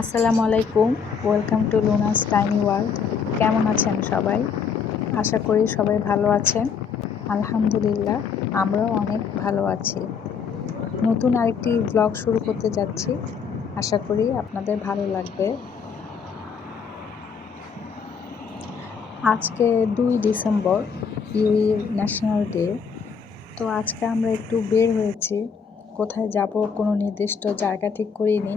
আসসালামু আলাইকুম। Welcome to Luna's tiny world কেমন আছেন সবাই? আশা করি সবাই ভালো আছেন। আলহামদুলিল্লাহ, আমরাও অনেক ভালো আছি। নতুন আরেকটি ব্লগ শুরু করতে যাচ্ছি। আশা করি আপনাদের ভালো লাগবে। আজকে দুই ডিসেম্বর ইউই ন্যাশনাল ডে তো আজকে আমরা একটু বের হয়েছি। কোথায় যাব কোনো নির্দিষ্ট জায়গা ঠিক করিনি।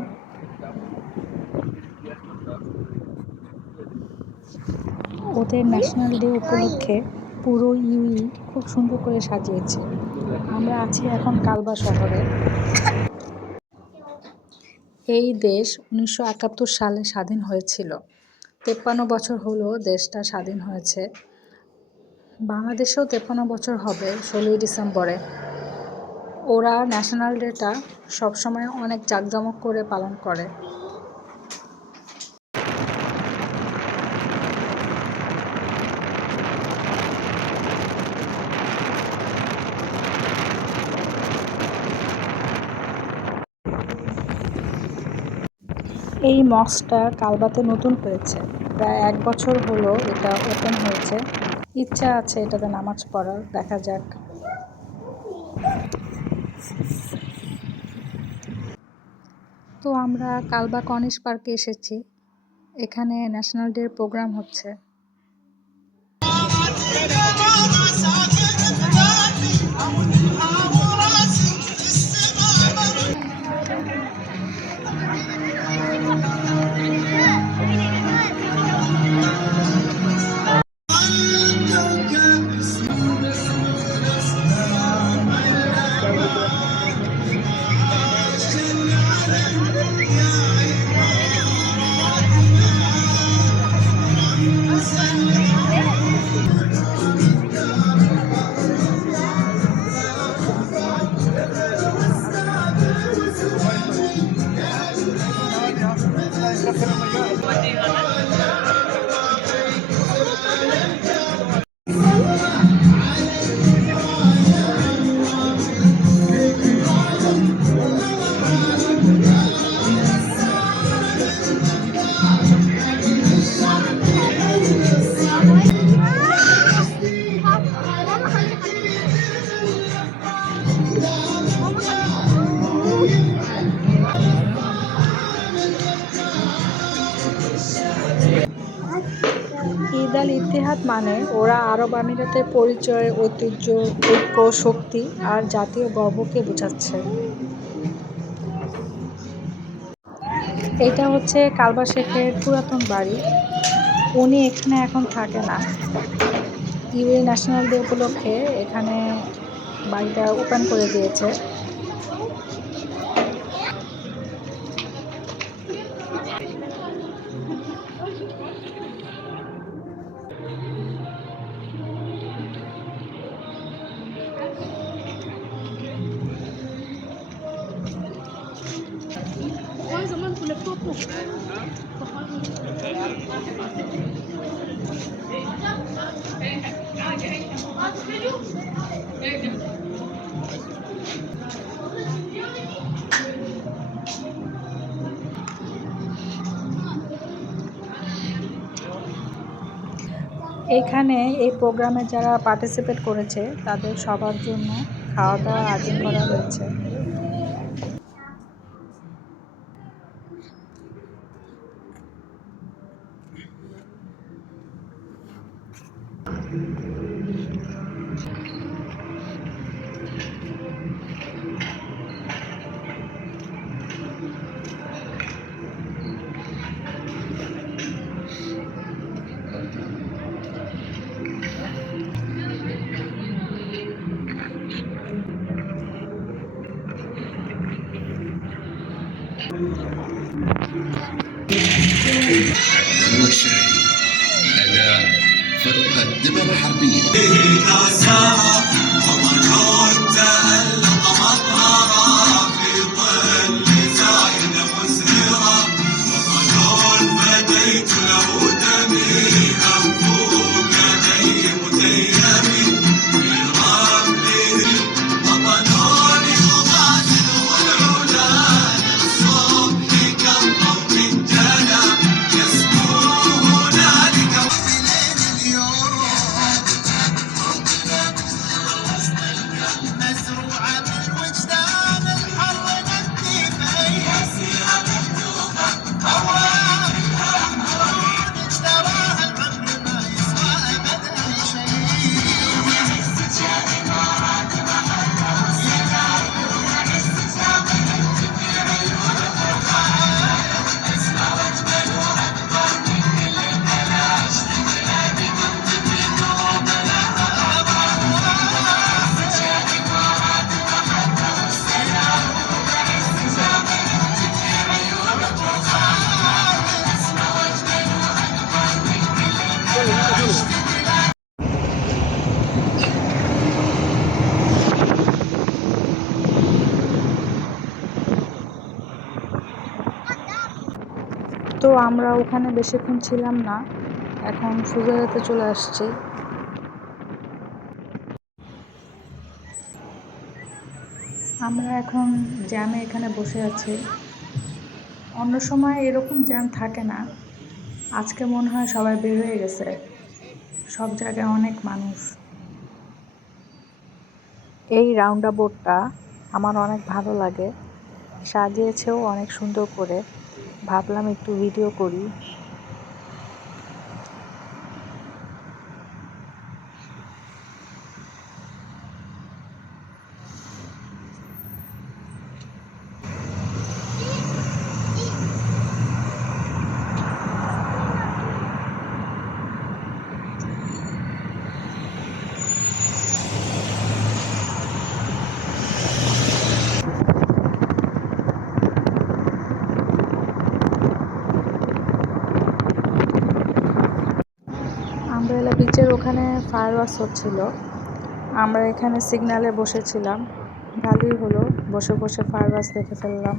ওদের ন্যাশনাল ডে উপলক্ষে পুরো ইউই খুব সুন্দর করে সাজিয়েছে। আমরা আছি এখন কালবা শহরে। এই দেশ উনিশশো একাত্তর সালে স্বাধীন হয়েছিল। তেপ্পান্ন বছর হলো দেশটা স্বাধীন হয়েছে। বাংলাদেশেও তেপ্পান্ন বছর হবে ষোলোই ডিসেম্বরে। ওরা ন্যাশনাল ডেটা সবসময় অনেক জাঁকজমক করে পালন করে। এই মস্কটা কালবাতে নতুন হয়েছে। প্রায় এক বছর হলো এটা ওপেন হয়েছে। ইচ্ছা আছে এটাতে নামাজ পড়ার, দেখা যাক। তো আমরা কালবা কনিস পার্কে এসেছি। এখানে ন্যাশনাল ডে প্রোগ্রাম হচ্ছে। ইতিহাদ মানে ওরা আরব আমিরাতের পরিচয়, ঐতিহ্য, ঐক্য, শক্তি আর জাতীয় গর্বকে বোঝাচ্ছে। এটা হচ্ছে কালবা শেখের পুরাতন বাড়ি। উনি এখানে এখন থাকে না। ইউএ ন্যাশনাল ডে উপলক্ষে এখানে বাড়িটা ওপেন করে দিয়েছে। এখানে এই প্রোগ্রামে যারা পার্টিসিপেট করেছে তাদের সবার জন্য খাওয়া দাওয়া আয়োজন করা হয়েছে। Because আমরা ওখানে বেশিক্ষণ ছিলাম না, এখন ফুজারাতে চলে আসছি। আমরা এখন জ্যামে এখানে বসে আছি। অন্য সময় এরকম জ্যাম থাকে না। আজকে মনে হয় সবাই বের হয়ে গেছে। সব জায়গায় অনেক মানুষ। এই রাউন্ডা বোর্ডটা আমার অনেক ভালো লাগে। সাজিয়েছেও অনেক সুন্দর করে। ভাবলাম একটু ভিডিও করি। ওখানে ফায়ার ওয়ার্কস হচ্ছিল। আমরা এখানে সিগনালে বসেছিলাম। ভালোই হলো। বসে বসে ফায়ার ওয়ার্কস দেখে ফেললাম।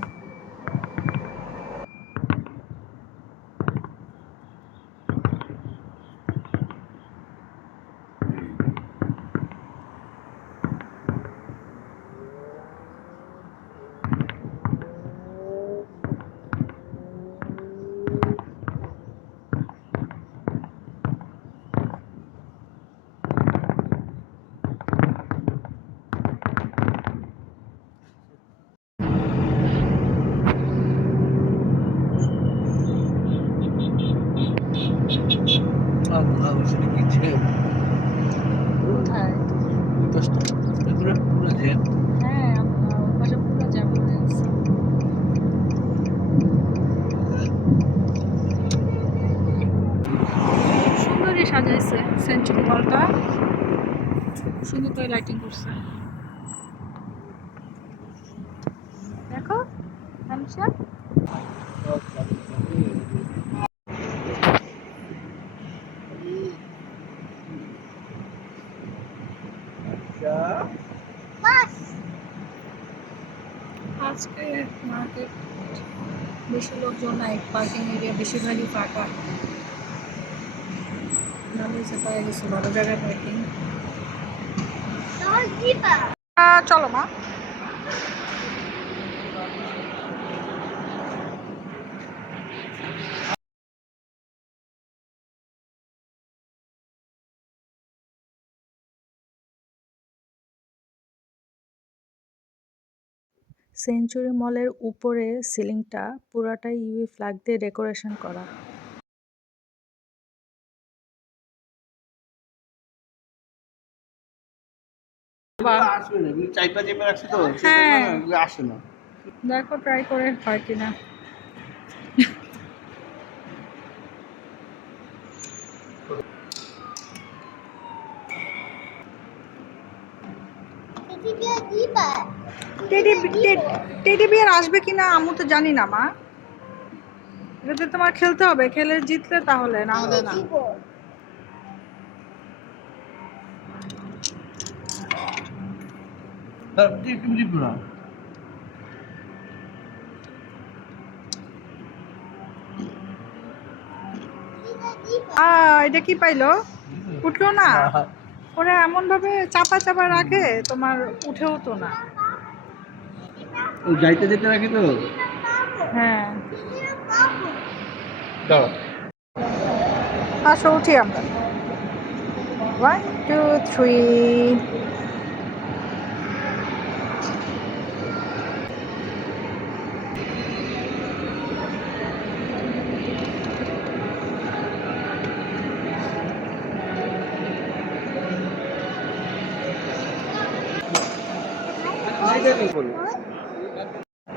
Dostum. Ne kadar bulacağım? হ্যাঁ পাশে পুরো জ্যাম হয়ে সুন্দরই সাজাইছে সেঞ্চুরি বলটা সুন্দর করে লাইটিং করছে দেখো আজকে মার্কেট বেশি লোকজন নাই পার্কিং এরিয়া বেশিরভাগই ফাঁকা। ভালো হয়েছে গেছে ভালো জায়গায় পার্কিং চলো মা। সেঞ্চুরি মলের উপরে সিলিংটা পুরাটাই ইউভি ফ্ল্যাগ দিয়ে ডেকোরেশন করা। হ্যাঁ। এগুলো আসে না। দেখো ট্রাই করে হয় কিনা। টেডি টেডি বিয়ার আসবে কিনা আমি তো জানি না মা। এটাতে তোমার খেলতে হবে খেলে জিতলে তাহলে না হলে না। এটা কি পাইলো? উঠল না? ওরা এমন ভাবে চাপা চাপা রাখে তোমার উঠেও তো না। ও যাইতে যেতে রাখি তো? হ্যাঁ। দাও আসো উঠি আমরা। ওয়ান টু থ্রি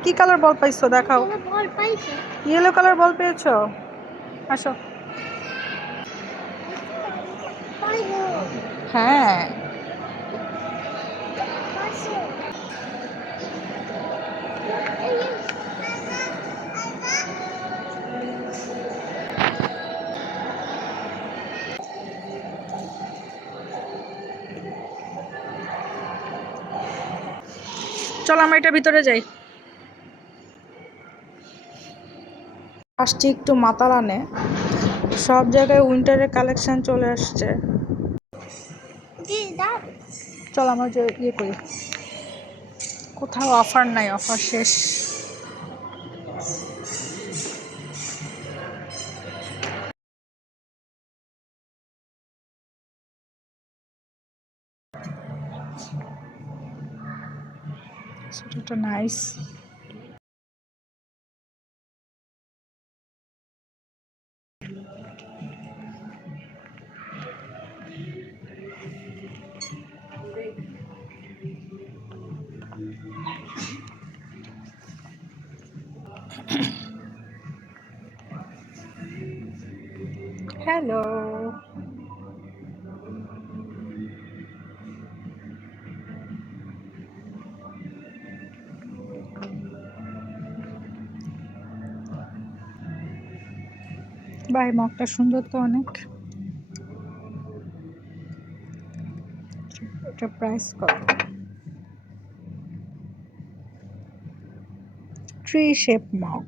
কি কালার বল পাইছো দেখাও। ইয়েলো কালার বল পেয়েছ? আসো। হ্যাঁ। চলো আমরা এটা ভিতরে যাই। আসছি একটু মাতালানে সব জায়গায় উইন্টারের কালেকশন চলে আসছে। চল আমরা ইয়ে করি। কোথাও অফার নাই অফার শেষ। সেটা নাইস হ্যালো। ভাই মগটা সুন্দর তো অনেক। এটা প্রাইস কত? Tree shape mug.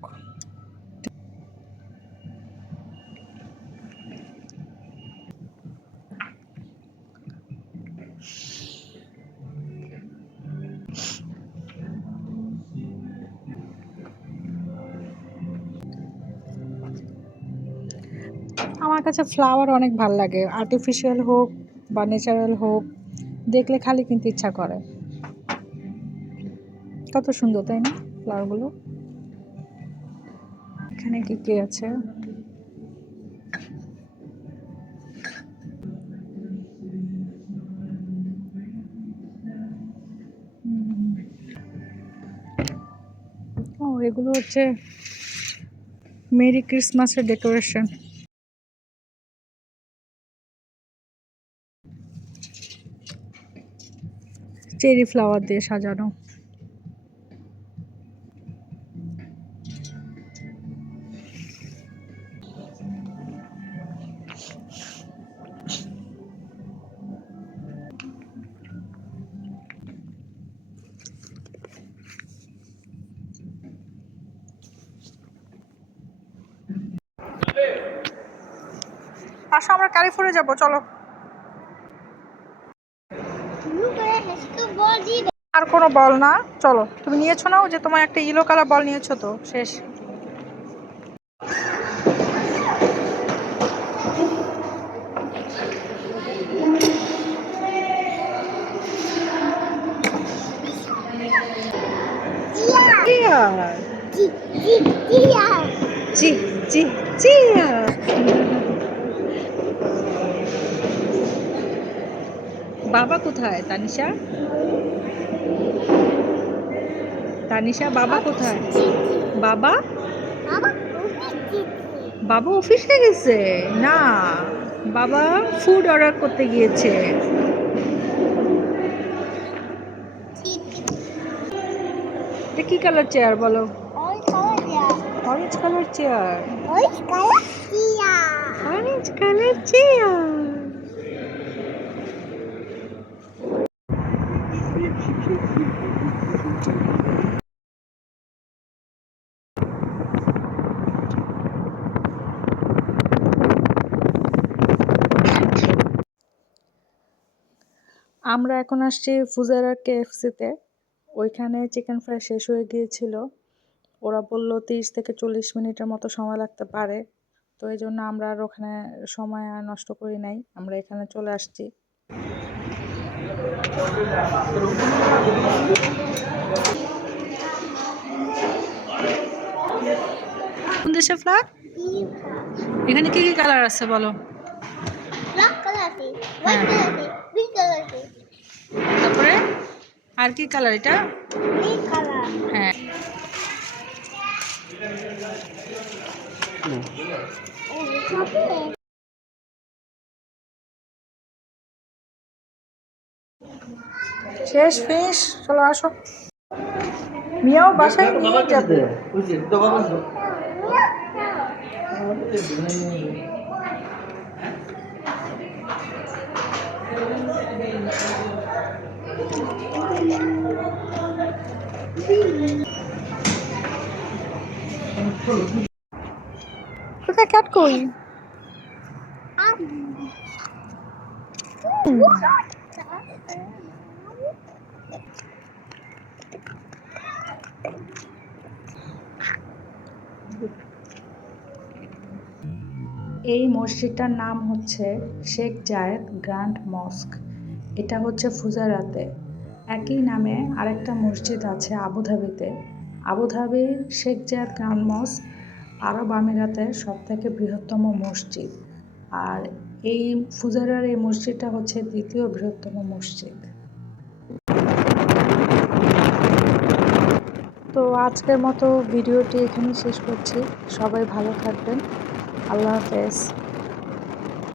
কাছে ফ্লাওয়ার অনেক ভালো লাগে। আর্টিফিশিয়াল হোক বা ন্যাচারাল হোক, দেখলে খালি কিনতে ইচ্ছা করে। কত সুন্দর, তাই না ফ্লাওয়ারগুলো এখানে কি কি আছে? ও, এগুলো হচ্ছে মেরি ক্রিসমাসের ডেকোরেশন চেরি ফ্লাওয়ার দিয়ে সাজানো। আসো আমরা ক্যালিফোর্নিয়া যাব চলো আর কোনো বল না। চলো তুমি নিয়েছো না যে তোমার একটা ইলো কালার বল নিয়েছো তো শেষ। Cheer! জি জি বাবা কোথায় তানিশা? তানিশা বাবা কোথায়? বাবা? বাবা অফিসে গেছে। না বাবা ফুড অর্ডার করতে গিয়েছে। এটা কি কালার চেয়ার বলো? Orange colour chair orange colour chair আমরা এখন আসছি ফুজারা কেএফসিতে। ওইখানে চিকেন ফ্রাই শেষ হয়ে গিয়েছিল। ওরা বলল তিরিশ থেকে চল্লিশ মিনিটের মতো সময় লাগতে পারে। তো এই জন্য আমরা আর ওখানে সময় আর নষ্ট করি নাই। আমরা এখানে চলে আসছি। কোন দেশে ফ্ল্যাগ? এখানে কি কি কালার আছে বলো? তারপরে আর কি কালার এটা? হ্যাঁ। শেষ ফিনিশ চলো আসো। মিয়াও বাসায় নিয়ে যাবে। দেখা ক্যাট কই? এই মসজিদটার নাম হচ্ছে শেখ জায়েদ গ্র্যান্ড মস্ক। এটা হচ্ছে ফুজারাতে। একই নামে আরেকটা মসজিদ আছে আবুধাবিতে। আবুধাবির শেখ জায়েদ গ্র্যান্ড মস্ক আরব আমিরাতের সব থেকে বৃহত্তম মসজিদ। আর এই ফুজারার এই মসজিদটা হচ্ছে দ্বিতীয় বৃহত্তম মসজিদ। তো আজকের মতো ভিডিওটি এখানেই শেষ করছি। সবাই ভালো থাকবেন। আল্লাহ হাফেজ।